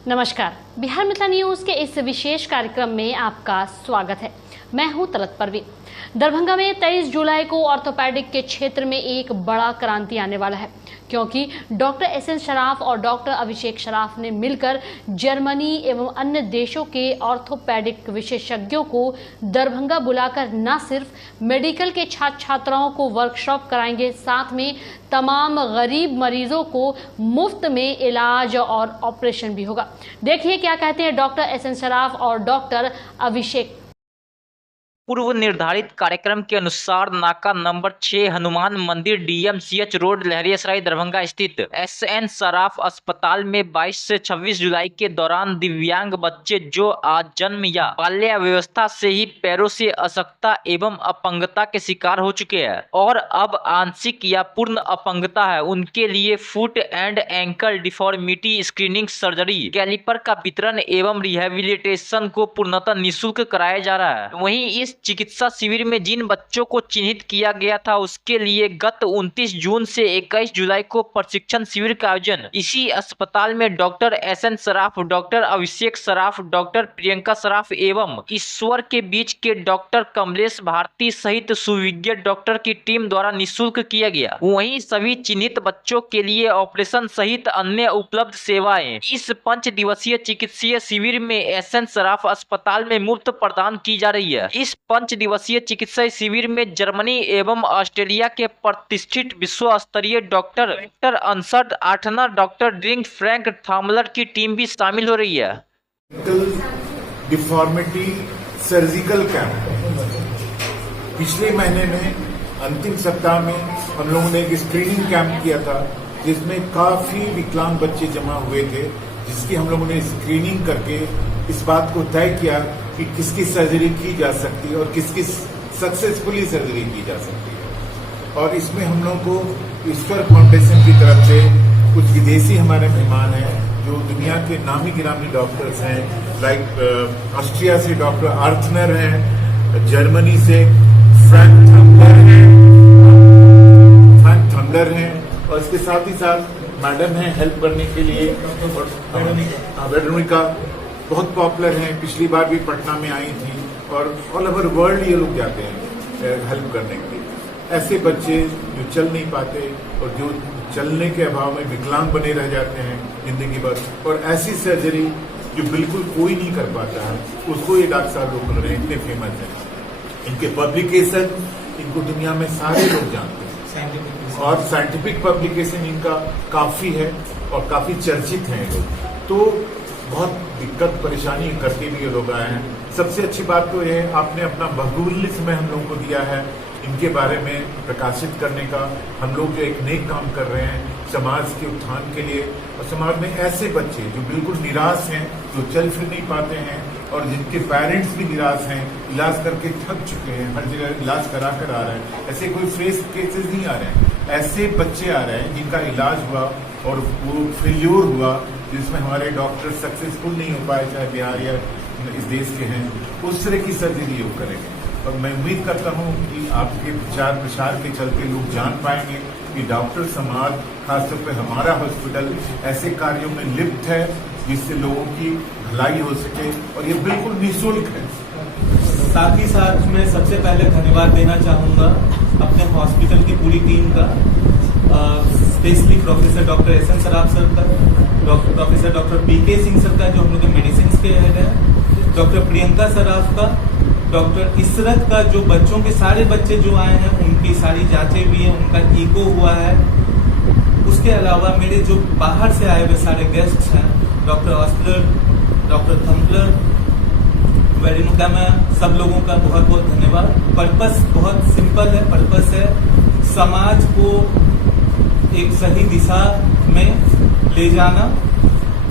नमस्कार, बिहार मिथिला न्यूज के इस विशेष कार्यक्रम में आपका स्वागत है। मैं हूं तलत परवीन। दरभंगा में 23 जुलाई को ऑर्थोपेडिक के क्षेत्र में एक बड़ा क्रांति आने वाला है, क्योंकि डॉक्टर एसएन सराफ और डॉक्टर अभिषेक सराफ ने मिलकर जर्मनी एवं अन्य देशों के ऑर्थोपेडिक विशेषज्ञों को दरभंगा बुलाकर न सिर्फ मेडिकल के छात्र छात्राओं को वर्कशॉप कराएंगे, साथ में तमाम गरीब मरीजों को मुफ्त में इलाज और ऑपरेशन भी होगा। देखिए क्या कहते हैं डॉक्टर एसएन सराफ और डॉक्टर अभिषेक। पूर्व निर्धारित कार्यक्रम के अनुसार नाका नंबर 6 हनुमान मंदिर डीएमसीएच रोड लहरियासराय दरभंगा स्थित एसएन सराफ अस्पताल में 22 से 26 जुलाई के दौरान दिव्यांग बच्चे जो आज जन्म या बाल्यावस्था से ही पैरों से अशक्तता एवं अपंगता के शिकार हो चुके हैं और अब आंशिक या पूर्ण अपंगता है, उनके लिए foot and ankle deformity screening surgery caliper का वितरण एवं रिहेबिलिटेशन को पूर्णतः निःशुल्क कराया जा रहा है। वहीं इस चिकित्सा शिविर में जिन बच्चों को चिन्हित किया गया था उसके लिए गत 29 जून से 21 जुलाई को प्रशिक्षण शिविर का आयोजन इसी अस्पताल में डॉक्टर एसएन सराफ, डॉक्टर अभिषेक सराफ, डॉक्टर प्रियंका सराफ एवं ईश्वर के बीच के डॉक्टर कमलेश भारती सहित सुविज्ञ डॉक्टर की टीम द्वारा निःशुल्क किया गया। वहीं सभी चिन्हित बच्चों के लिए ऑपरेशन सहित अन्य उपलब्ध सेवाएं इस 5 दिवसीय चिकित्सीय शिविर में एसएन सराफ अस्पताल में मुफ्त प्रदान की जा रही है। इस 5 दिवसीय चिकित्सा शिविर में जर्मनी एवं ऑस्ट्रेलिया के प्रतिष्ठित विश्व स्तरीय डॉक्टर अंसर्ड आठना, डॉक्टर ड्रिंक फ्रैंक थामलर की टीम भी शामिल हो रही है। डिफॉर्मिटी सर्जिकल कैंप पिछले महीने में अंतिम सप्ताह में हम लोगों ने एक स्क्रीनिंग कैंप किया था, जिसमें काफी विकलांग बच्चे जमा हुए थे, जिसकी हम लोगों ने स्क्रीनिंग करके इस बात को तय किया कि किसकी सर्जरी की जा सकती है और किसकी सक्सेसफुली सर्जरी की जा सकती है। और इसमें हम लोगों को ईश्वर फाउंडेशन की तरफ से कुछ विदेशी हमारे मेहमान हैं जो दुनिया के नामी गिरामी डॉक्टर्स हैं, लाइक ऑस्ट्रिया से डॉक्टर आर्थनर हैं, जर्मनी से फ्रैंक थंडर हैं और इसके साथ ही साथ मैडम हैं हेल्प करने के लिए, और वेरोनिका बहुत पॉपुलर हैं, पिछली बार भी पटना में आई थी और ऑल ओवर वर्ल्ड ये लोग जाते हैं हेल्प करने के लिए। ऐसे बच्चे जो चल नहीं पाते और जो चलने के अभाव में विकलांग बने रह जाते हैं जिंदगी भर, और ऐसी सर्जरी जो बिल्कुल कोई नहीं कर पाता है, उसको ये डॉक्टर साहब लोग कर रहे हैं, इतने फेमस हैं। इनके पब्लिकेशन इनको दुनिया में सारे लोग जानते हैं और साइंटिफिक पब्लिकेशन इनका काफी है और काफी चर्चित हैं लोग। तो बहुत दिक्कत परेशानी करके भी ये लोग आए हैं। सबसे अच्छी बात तो ये है आपने अपना बहुमूल्य समय हम लोगों को दिया है इनके बारे में प्रकाशित करने का। हम लोग जो एक नेक काम कर रहे हैं समाज के उत्थान के लिए, और समाज में ऐसे बच्चे जो बिल्कुल निराश हैं, जो चल फिर नहीं पाते हैं और जिनके पेरेंट्स भी निराश हैं, इलाज करके थक चुके हैं, हर जगह इलाज करा कर आ रहे हैं, ऐसे कोई फ्रेश केसेस नहीं आ रहे हैं, ऐसे बच्चे आ रहे हैं जिनका इलाज हुआ और वो फेल्योर हुआ, जिसमें हमारे डॉक्टर सक्सेसफुल नहीं हो पाए, चाहे बिहार या इस देश के हैं, उस तरह की सर्जरी वो करेंगे। और मैं उम्मीद करता हूँ कि आपके प्रचार प्रसार के चलते लोग जान पाएंगे कि डॉक्टर समाज, खासतौर पर हमारा हॉस्पिटल ऐसे कार्यों में लिप्त है जिससे लोगों की भलाई हो सके, और ये बिल्कुल निःशुल्क है। साथ ही साथ मैं सबसे पहले धन्यवाद देना चाहूँगा अपने हॉस्पिटल की पूरी टीम का, specially professor doctor SN Saraf sir का, professor doctor PK Singh sir का जो हम लोग के मेडिसिन के हेड है, डॉक्टर प्रियंका सराफ का, डॉक्टर इशरत का, जो बच्चों के सारे बच्चे जो आए हैं उनकी सारी जांचें भी हैं, उनका ईको हुआ है। उसके अलावा मेरे जो बाहर से आए हुए सारे गेस्ट्स हैं, doctor Osler, doctor Thampler, Veronica ma'am, सब लोगों का बहुत बहुत धन्यवाद। पर्पस बहुत सिंपल है, पर्पस है समाज को एक सही दिशा में ले जाना।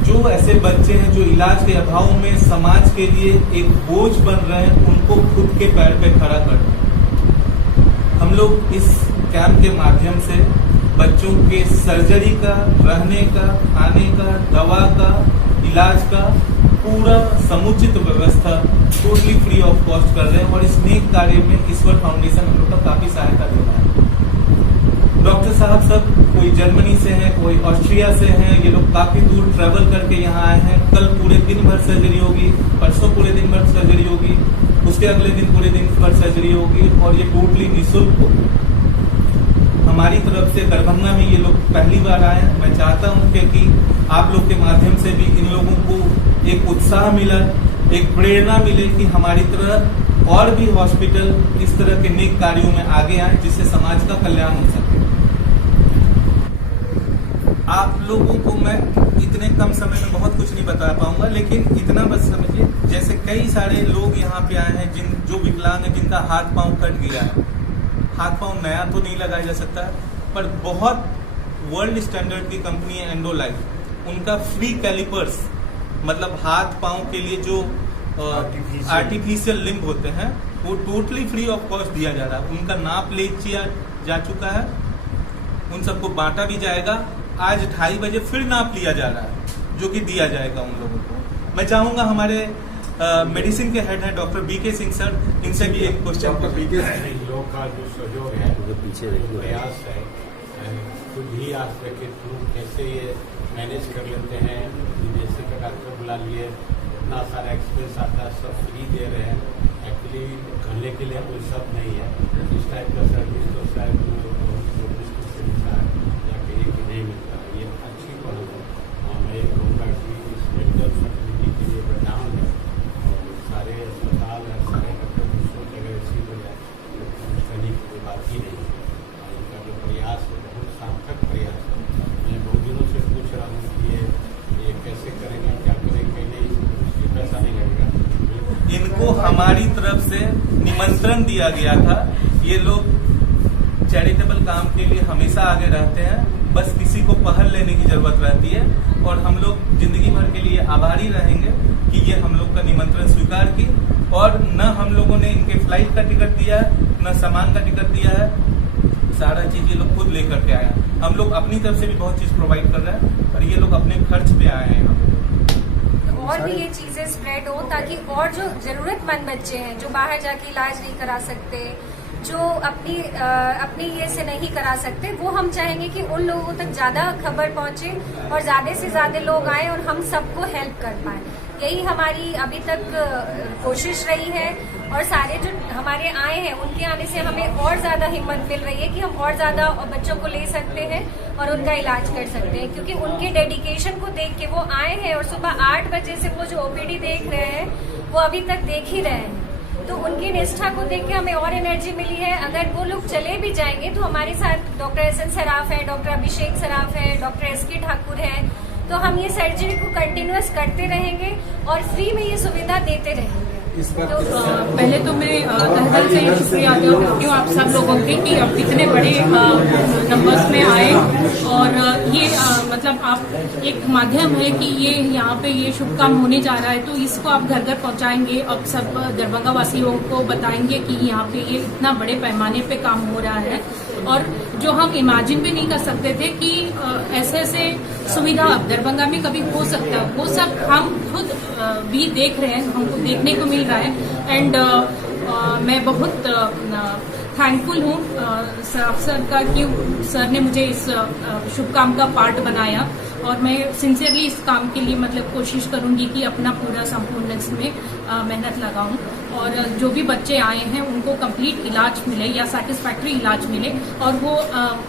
जो ऐसे बच्चे हैं जो इलाज के अभाव में समाज के लिए एक बोझ बन रहे हैं, उनको खुद के पैर पे खड़ा करना। हम लोग इस कैंप के माध्यम से बच्चों के सर्जरी का, रहने का, खाने का, दवा का, इलाज का पूरा समुचित व्यवस्था टोटली फ्री ऑफ कॉस्ट कर रहे हैं, और इस नेक कार्य में ईश्वर फाउंडेशन हम लोग का काफी सहायता दे रहा है। डॉक्टर साहब सब कोई जर्मनी से हैं, कोई ऑस्ट्रिया से हैं। ये लोग काफी दूर ट्रेवल करके यहाँ आए हैं। कल पूरे दिन भर सर्जरी होगी, परसों पूरे दिन भर सर्जरी होगी, उसके अगले दिन पूरे दिन भर सर्जरी होगी और ये टोटली निःशुल्क होगी हमारी तरफ से। दरभंगा में ये लोग पहली बार आए हैं। मैं चाहता हूँ कि आप लोग के माध्यम से भी इन लोगों को एक उत्साह मिला, एक प्रेरणा मिले कि हमारी तरह और भी हॉस्पिटल इस तरह के नेक कार्यों में आगे आए जिससे समाज का कल्याण हो सके। आप लोगों को मैं इतने कम समय में बहुत कुछ नहीं बता पाऊंगा, लेकिन इतना बस समझिए, जैसे कई सारे लोग यहाँ पे आए हैं जो विकलांग है, जिनका हाथ पांव कट गया है। हाथ पांव नया तो नहीं लगाया जा सकता है, पर बहुत वर्ल्ड स्टैंडर्ड की कंपनी है एंडोलाइफ। उनका फ्री कैलिपर्स, मतलब हाथ पांव के लिए जो आर्टिफिशियल लिम्ब होते हैं, वो टोटली फ्री ऑफ कॉस्ट दिया जा रहा है। उनका नाप ले जा चुका है, उन सबको बांटा भी जाएगा। आज 2:30 बजे फिर नाप लिया जा रहा है, जो कि दिया जाएगा उन लोगों को। मैं चाहूंगा हमारे मेडिसिन के हेड हैं डॉक्टर बीके सिंह सर, इनसे भी एक क्वेश्चन। डॉक्टर बीके सिंह लोग का जो सहयोग है, पीछे प्रयास है, खुद ही आश्रय के थ्रू कैसे ये मैनेज कर लेते हैं। विदेशी का डॉक्टर बुला लिए, इतना सारा एक्सपेंस आता है, सब फ्री दे रहे हैं। एक्चुअली करने के लिए कोई सब नहीं है। इस टाइप का सर्विस तो शायद जाके एक नहीं मिलता। ये अच्छी पहल है। मैं ये कहूँगा कि इस मेडिकल फैसिलिटी के लिए बदनाम है और सारे अस्पताल है, सारे डॉक्टर की सोच अगर ऐसी हो जाए तो करने की कोई बात ही नहीं है। इनका जो प्रयास है बहुत सार्थक प्रयास है। मैं बहुत दिनों से पूछ रहा हूँ कि ये कैसे करेंगे, क्या करेंगे, नहीं पैसा नहीं लगेगा। इनको हमारी तरफ से निमंत्रण दिया गया था। ये लोग चैरिटेबल काम के लिए हमेशा आगे रहते हैं, बस किसी को पहल लेने की जरूरत रहती है। और हम लोग जिंदगी भर के लिए आभारी रहेंगे कि ये हम लोग का निमंत्रण स्वीकार की। और न हम लोगों ने इनके फ्लाइट का टिकट दिया है, न सामान का टिकट दिया है, सारा चीज ये लोग खुद लेकर के आया। हम लोग अपनी तरफ से भी बहुत चीज प्रोवाइड कर रहे हैं, और ये लोग अपने खर्च पे आए हैं। और भी ये चीजें स्प्रेड हो, ताकि और जो जरूरतमंद बच्चे हैं, जो बाहर जाके इलाज नहीं करा सकते, जो अपनी ये से नहीं करा सकते, वो हम चाहेंगे कि उन लोगों तक ज्यादा खबर पहुंचे और ज्यादा से ज्यादा लोग आए और हम सबको हेल्प कर पाए। यही हमारी अभी तक कोशिश रही है। और सारे जो हमारे आए हैं, उनके आने से हमें और ज्यादा हिम्मत मिल रही है कि हम और ज्यादा बच्चों को ले सकते हैं और उनका इलाज कर सकते हैं। क्योंकि उनके डेडिकेशन को देख के वो आए हैं, और सुबह 8 बजे से वो जो ओपीडी देख रहे हैं, वो अभी तक देख ही रहे हैं। तो उनकी निष्ठा को देख के हमें और एनर्जी मिली है। अगर वो लोग चले भी जाएंगे तो हमारे साथ डॉक्टर एसएन सराफ है, डॉक्टर अभिषेक सराफ है, डॉक्टर एसके ठाकुर है। तो हम ये सर्जरी को कंटिन्यूअस करते रहेंगे और फ्री में ये सुविधा देते रहेंगे। पहले तो मैं तहे दिल से शुक्रिया अदा करती हूँ आप सब लोगों के कि आप इतने बड़े नंबर्स में आए। और ये मतलब आप एक माध्यम है कि ये यहाँ पे ये शुभ काम होने जा रहा है, तो इसको आप घर घर पहुँचाएंगे और सब दरभंगा वासियों को बताएंगे कि यहाँ पे ये इतना बड़े पैमाने पे काम हो रहा है। और जो हम इमेजिन भी नहीं कर सकते थे कि ऐसे ऐसे सुविधा दरभंगा में कभी हो सकता है, वो सब हम खुद भी देख रहे हैं, हमको देखने को मिल रहा है। एंड मैं बहुत थैंकफुल हूँ सराफ सर का कि सर ने मुझे इस शुभ काम का पार्ट बनाया। और मैं सिंसियरली इस काम के लिए मतलब कोशिश करूंगी कि अपना पूरा संपूर्ण इसमें मेहनत लगाऊं और जो भी बच्चे आए हैं उनको कंप्लीट इलाज मिले या सेटिस्फैक्ट्री इलाज मिले और वो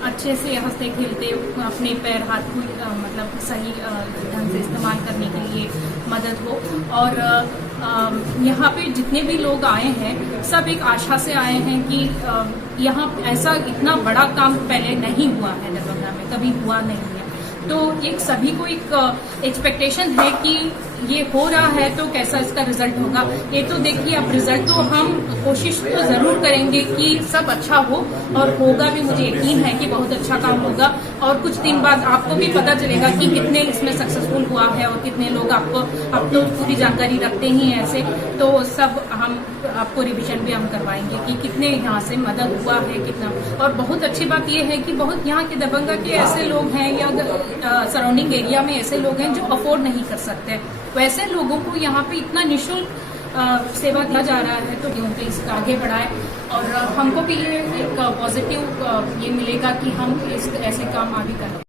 अच्छे से हंसते खेलते अपने पैर हाथ को मतलब सही ढंग से इस्तेमाल करने के लिए मदद हो। और यहाँ पे जितने भी लोग आए हैं सब एक आशा से आए हैं कि यहाँ ऐसा इतना बड़ा काम पहले नहीं हुआ है, दरभंगा में कभी हुआ नहीं है। तो एक सभी को एक एक्सपेक्टेशन है कि ये हो रहा है तो कैसा इसका रिजल्ट होगा। ये तो देखिए अब रिजल्ट तो हम कोशिश तो जरूर करेंगे कि सब अच्छा हो और होगा भी, मुझे यकीन है कि बहुत अच्छा काम होगा। और कुछ दिन बाद आपको भी पता चलेगा कि कितने इसमें सक्सेसफुल हुआ है और कितने लोग आपको अब तो पूरी जानकारी रखते ही हैं ऐसे, तो सब हम आपको रिविजन भी हम करवाएंगे कि कितने यहाँ से मदद हुआ है कितना। और बहुत अच्छी बात यह है कि बहुत यहाँ के दरभंगा के ऐसे लोग हैं या सराउंडिंग एरिया में ऐसे लोग हैं जो अफोर्ड नहीं कर सकते, वैसे लोगों को यहाँ पे इतना निःशुल्क सेवा दिया जा रहा है, तो क्योंकि इसका आगे बढ़ाए और हमको भी ये एक पॉजिटिव ये मिलेगा कि हम इस ऐसे काम आगे करें।